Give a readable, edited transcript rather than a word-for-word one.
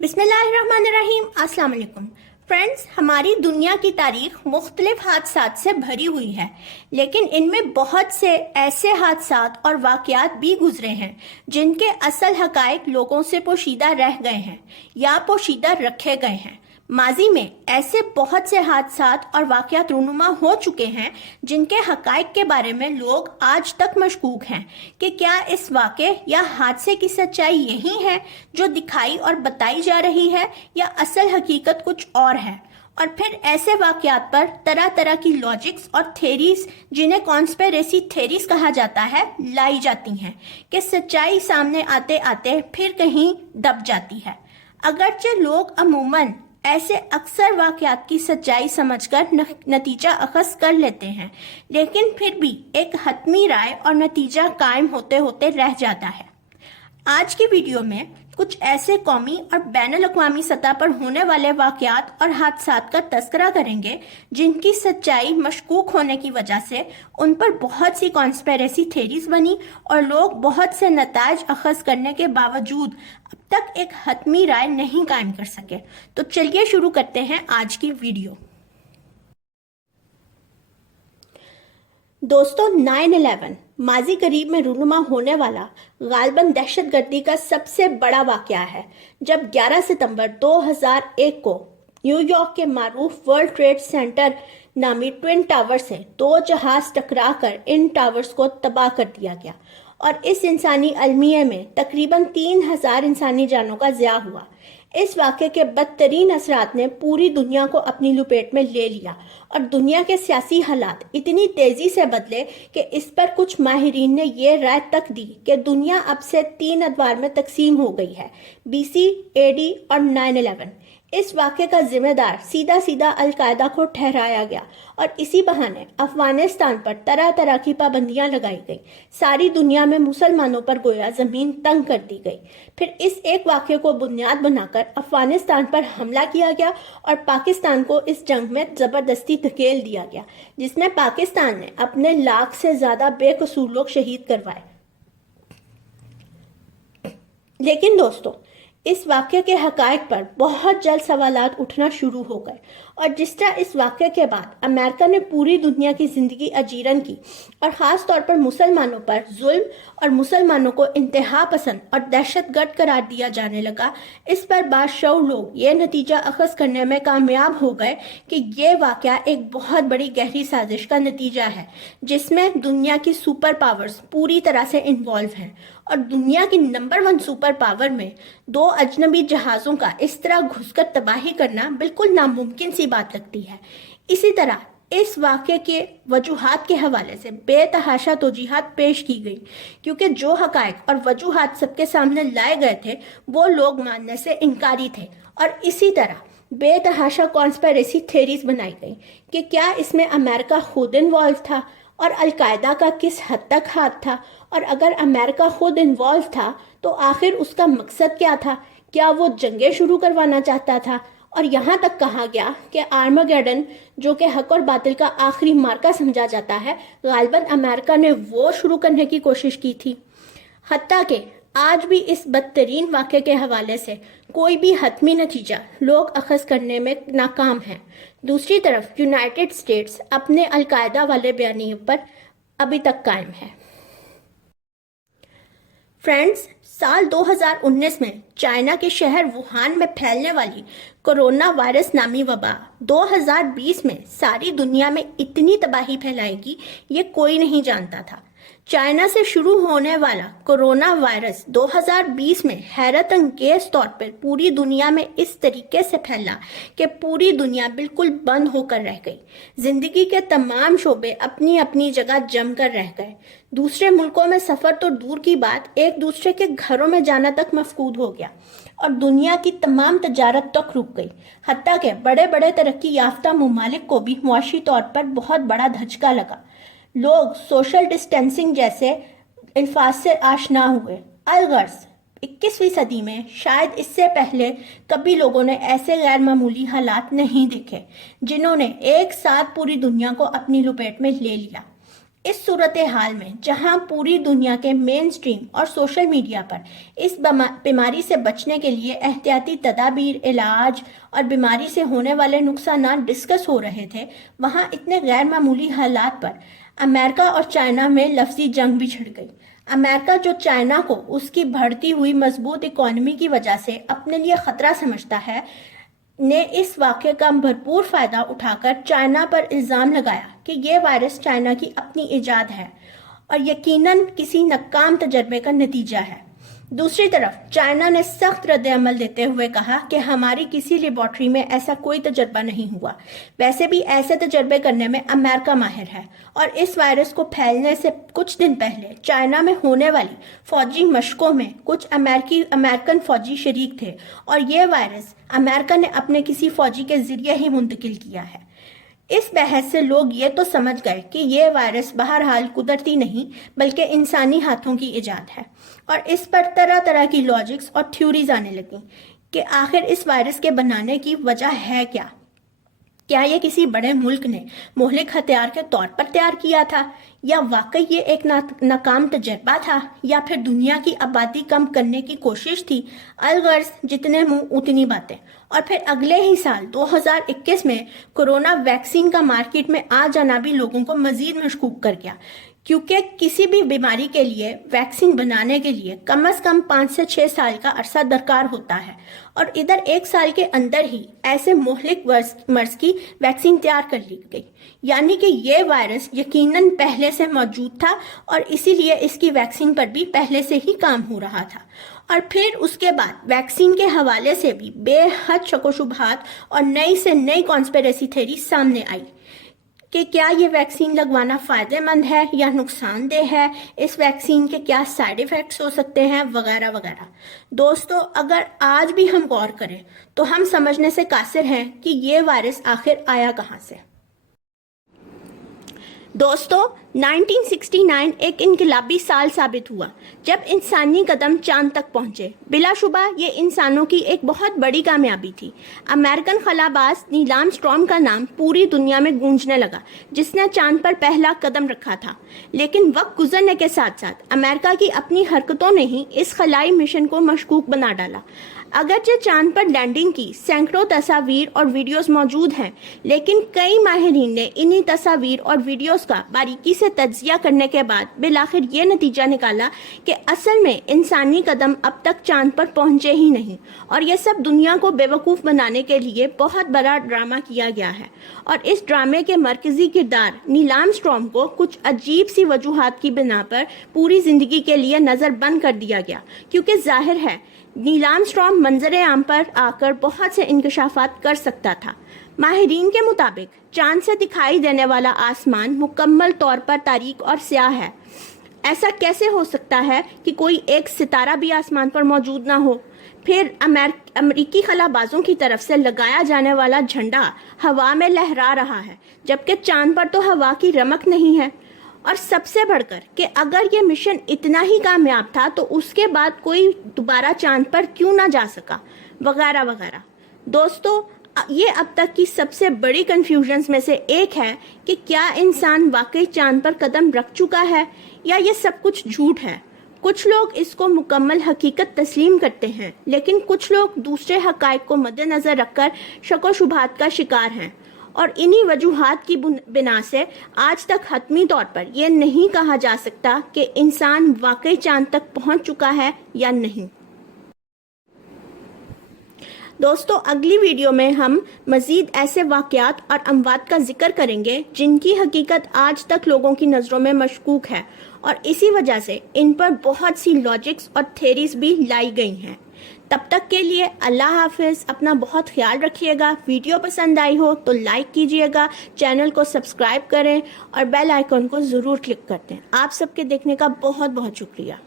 बिस्मिल्लाहिर्रहमानिर्रहीम। अस्सलाम वालेकुम फ्रेंड्स, हमारी दुनिया की तारीख मुख्तलिफ हादसात से भरी हुई है, लेकिन इनमें बहुत से ऐसे हादसात और वाक़यात भी गुजरे हैं जिनके असल हकायक लोगों से पोशीदा रह गए हैं या पोशीदा रखे गए हैं। माजी में ऐसे बहुत से हादसात और वाक़यात रूनुमा हो चुके हैं जिनके हकायक के बारे में लोग आज तक मशकूक हैं कि क्या इस वाक़े या हादसे की सच्चाई यही है जो दिखाई और बताई जा रही है या असल हकीकत कुछ और है। और फिर ऐसे वाक़यात पर तरह तरह की लॉजिक्स और थेरीज, जिन्हें कॉन्स्पिरेसी थेरीज कहा जाता है, लाई जाती हैं कि सच्चाई सामने आते आते फिर कहीं दब जाती है। अगरचे लोग अमूमन ऐसे अक्सर वाक़यात की सच्चाई समझकर नतीजा अखज़ कर लेते हैं, लेकिन फिर भी एक हतमी राय और नतीजा कायम होते होते रह जाता है। आज की वीडियो में कुछ ऐसे कौमी और बैनुल-अक़वामी सतह पर होने वाले वाक़यात और हादसात का तज़किरा करेंगे जिनकी सच्चाई मशकूक होने की वजह से उन पर बहुत सी कॉन्स्पिरेसी थेरीज बनी और लोग बहुत से नताइज अखज़ करने के बावजूद अब तक एक हतमी राय नहीं कायम कर सके। तो चलिए शुरू करते हैं आज की वीडियो। दोस्तों, 9/11 माजी करीब में रूनुमा होने वाला गालिबन दहशतगर्दी का सबसे बड़ा वाक़या है, जब 11 सितंबर 2001 को न्यूयॉर्क के मारूफ वर्ल्ड ट्रेड सेंटर नामी ट्विन टावर से दो जहाज टकराकर इन टावर्स को तबाह कर दिया गया और इस इंसानी अलमिया में तकरीबन 3000 इंसानी जानों का ज़िया हुआ। इस वाक़े के बदतरीन असरात ने पूरी दुनिया को अपनी लपेट में ले लिया और दुनिया के सियासी हालात इतनी तेज़ी से बदले कि इस पर कुछ माहिरीन ने यह राय तक दी कि दुनिया अब से 3 अदवार में तकसीम हो गई है, BC, AD और 9/11। इस वाक़े का जिम्मेदार सीधा सीधा अलकायदा को ठहराया गया और इसी बहाने अफगानिस्तान पर तरह तरह की पाबंदियां लगाई गई। सारी दुनिया में मुसलमानों पर गोया ज़मीन तंग कर दी गई। फिर इस एक वाक़े को बुनियाद बनाकर अफगानिस्तान पर हमला किया गया और पाकिस्तान को इस जंग में ज़बरदस्ती धकेल दिया गया, जिसमें पाकिस्तान ने अपने 1 लाख से ज़्यादा बेकसूर लोग शहीद करवाए। लेकिन दोस्तों, इस वाक़े के हकायक पर बहुत जल्द सवालात उठना शुरू हो गए और जिस तरह इस वाक़े के बाद अमेरिका ने पूरी दुनिया की ज़िंदगी अजीरन की और ख़ास तौर पर मुसलमानों पर जुल्म और मुसलमानों को इंतहा पसंद और दहशतगर्द करार दिया जाने लगा, इस पर बादशाह लोग ये नतीजा अखज़ करने में कामयाब हो गए कि ये वाक़या एक बहुत बड़ी गहरी साजिश का नतीजा है जिसमें दुनिया की सुपर पावर्स पूरी तरह से इन्वॉल्व हैं और दुनिया की नंबर 1 सुपर पावर में 2 अजनबी जहाज़ों का इस तरह घुसकर तबाही करना बिल्कुल नामुमकिन सी बात लगती है। इसी तरह इस वाक़े के वजूहात के हवाले से बेतहाशा तौजीहात पेश की गई, क्योंकि जो हकायक और वजूहात सबके सामने लाए गए थे वो लोग मानने से इनकारी थे और इसी तरह बेतहाशा कॉन्स्पिरेसी थेरीज बनाई गई कि क्या इसमें अमेरिका खुद इन्वॉल्व था और अलकायदा का किस हद तक हाथ था, और अगर अमेरिका खुद इन्वॉल्व था तो आखिर उसका मकसद क्या था। क्या वो जंगें शुरू करवाना चाहता था। और यहाँ तक कहा गया कि आर्मागेडन, जो कि हक और बातिल का आखिरी मार्का समझा जाता है, गालिबन अमेरिका ने वो शुरू करने की कोशिश की थी। हत्ता कि आज भी इस बदतरीन वाक़े के हवाले से कोई भी हतमी नतीजा लोग अखज़ करने में नाकाम हैं। दूसरी तरफ यूनाइटेड स्टेट्स अपने अलकायदा वाले बयानियों पर अभी तक कायम है। फ्रेंड्स, साल 2019 में चाइना के शहर वुहान में फैलने वाली कोरोना वायरस नामी वबा 2020 में सारी दुनिया में इतनी तबाही फैलाएगी ये कोई नहीं जानता था। चाइना से शुरू होने वाला कोरोना वायरस 2020 में हैरत अंगेज तौर पर पूरी दुनिया में इस तरीके से फैला कि पूरी दुनिया बिल्कुल बंद होकर रह गई। जिंदगी के तमाम शोबे अपनी अपनी जगह जमकर रह गए। दूसरे मुल्कों में सफर तो दूर की बात, एक दूसरे के घरों में जाना तक मफकूद हो गया और दुनिया की तमाम तजारत तक रुक गई। हत्ता कि बड़े बड़े तरक्की याफ्ता ममालिक को भी मुआशी तौर पर बहुत बड़ा धचका लगा। लोग सोशल डिस्टेंसिंग जैसे अल्फाज से आशना हुए। अलगर्ज 21वीं सदी में शायद इससे पहले कभी लोगों ने ऐसे गैर मामूली हालात नहीं देखे जिन्होंने एक साथ पूरी दुनिया को अपनी लपेट में ले लिया। इस सूरत हाल में जहां पूरी दुनिया के मेन स्ट्रीम और सोशल मीडिया पर इस बीमारी से बचने के लिए एहतियाती तदाबीर, इलाज और बीमारी से होने वाले नुकसान डिस्कस हो रहे थे, वहां इतने गैर मामूली हालात पर अमेरिका और चाइना में लफ्जी जंग भी छिड़ गई। अमेरिका, जो चाइना को उसकी बढ़ती हुई मजबूत इकोनॉमी की वजह से अपने लिए खतरा समझता है, ने इस वाक़े का भरपूर फायदा उठाकर चाइना पर इल्ज़ाम लगाया कि ये वायरस चाइना की अपनी इजाद है और यकीनन किसी नाकाम तजर्बे का नतीजा है। दूसरी तरफ चाइना ने सख्त रद्द-ए-अमल देते हुए कहा कि हमारी किसी लेबॉर्ट्री में ऐसा कोई तजर्बा नहीं हुआ। वैसे भी ऐसे तजर्बे करने में अमेरिका माहिर है और इस वायरस को फैलने से कुछ दिन पहले चाइना में होने वाली फौजी मशकों में कुछ अमेरिकन फौजी शरीक थे और ये वायरस अमेरिका ने अपने किसी फौजी के जरिए ही मुंतकिल किया है। इस बहस से लोग ये तो समझ गए कि ये वायरस बहरहाल कुदरती नहीं बल्कि इंसानी हाथों की इजाद है और इस पर तरह तरह की लॉजिक्स और थ्योरीज आने लगी कि आखिर इस वायरस के बनाने की वजह है क्या। क्या ये किसी बड़े मुल्क ने मोहलिक हथियार के तौर पर तैयार किया था, या वाकई ये एक नाकाम तजर्बा था, या फिर दुनिया की आबादी कम करने की कोशिश थी। अलगर्ज जितने मुंह उतनी बातें। और फिर अगले ही साल 2021 में कोरोना वैक्सीन का मार्केट में आ जाना भी लोगों को मजीद मशकूक कर गया, क्योंकि किसी भी बीमारी के लिए वैक्सीन बनाने के लिए कम से कम 5 से 6 साल का अरसा दरकार होता है और इधर 1 साल के अंदर ही ऐसे मोहलिक मर्ज की वैक्सीन तैयार कर ली गई। यानी कि ये वायरस यकीनन पहले से मौजूद था और इसीलिए इसकी वैक्सीन पर भी पहले से ही काम हो रहा था। और फिर उसके बाद वैक्सीन के हवाले से भी बेहद शक-ओ-शुबहात और नई से नई कॉन्स्पिरेसी थ्योरी सामने आई कि क्या ये वैक्सीन लगवाना फ़ायदेमंद है या नुकसानदेह है, इस वैक्सीन के क्या साइड इफ़ेक्ट्स हो सकते हैं, वगैरह वगैरह। दोस्तों, अगर आज भी हम गौर करें तो हम समझने से कासिर हैं कि ये वायरस आखिर आया कहाँ से। दोस्तों, 1969 एक इनकलाबी साल साबित हुआ जब इंसानी कदम चांद तक पहुंचे। बिलाशुबा ये इंसानों की एक बहुत बड़ी कामयाबी थी। अमेरिकन खलाबाज नील आर्मस्ट्रॉन्ग का नाम पूरी दुनिया में गूंजने लगा, जिसने चांद पर पहला कदम रखा था। लेकिन वक्त गुजरने के साथ साथ अमेरिका की अपनी हरकतों ने ही इस खलाई मिशन को मशकूक बना डाला। अगरचे चांद पर लैंडिंग की सैकड़ों तस्वीर और वीडियोस मौजूद हैं, लेकिन कई माहिरीन ने इन्हीं तस्वीर और वीडियोस का बारीकी से तज्जिया करने के बाद बिलाखिर ये नतीजा निकाला कि असल में इंसानी कदम अब तक चांद पर पहुंचे ही नहीं और ये सब दुनिया को बेवकूफ़ बनाने के लिए बहुत बड़ा ड्रामा किया गया है। और इस ड्रामे के मरकजी किरदार नील आर्मस्ट्रॉन्ग को कुछ अजीब सी वजूहात की बिना पर पूरी जिंदगी के लिए नज़र बंद कर दिया गया, क्योंकि जाहिर है नील आर्मस्ट्रॉन्ग मंजर आम पर आकर बहुत से इंकशाफात कर सकता था। माहिरीन के मुताबिक चांद से दिखाई देने वाला आसमान मुकम्मल तौर पर तारीक और स्याह है। ऐसा कैसे हो सकता है कि कोई एक सितारा भी आसमान पर मौजूद ना हो? फिर अमेरिकी खलाबाजों की तरफ से लगाया जाने वाला झंडा हवा में लहरा रहा है, जबकि चांद पर तो हवा की रमक नहीं है। और सबसे बढ़कर कि अगर ये मिशन इतना ही कामयाब था तो उसके बाद कोई दोबारा चांद पर क्यों ना जा सका, वगैरह वगैरह। दोस्तों, ये अब तक की सबसे बड़ी कंफ्यूजन्स में से एक है कि क्या इंसान वाकई चांद पर कदम रख चुका है या ये सब कुछ झूठ है। कुछ लोग इसको मुकम्मल हकीकत तस्लीम करते हैं, लेकिन कुछ लोग दूसरे हकायक को मद्देनजर रखकर शक व शुबहात का शिकार हैं और इन्हीं वजूहात की बिना से आज तक हतमी तौर पर यह नहीं कहा जा सकता कि इंसान वाकई चांद तक पहुंच चुका है या नहीं। दोस्तों, अगली वीडियो में हम मज़ीद ऐसे वाक़यात और अमवात का जिक्र करेंगे जिनकी हकीकत आज तक लोगों की नज़रों में मशकूक है और इसी वजह से इन पर बहुत सी लॉजिक्स और थेरीज भी लाई गई हैं। तब तक के लिए अल्लाह हाफिज़। अपना बहुत ख्याल रखिएगा। वीडियो पसंद आई हो तो लाइक कीजिएगा, चैनल को सब्सक्राइब करें और बेल आइकन को ज़रूर क्लिक कर दें। आप सबके देखने का बहुत बहुत शुक्रिया।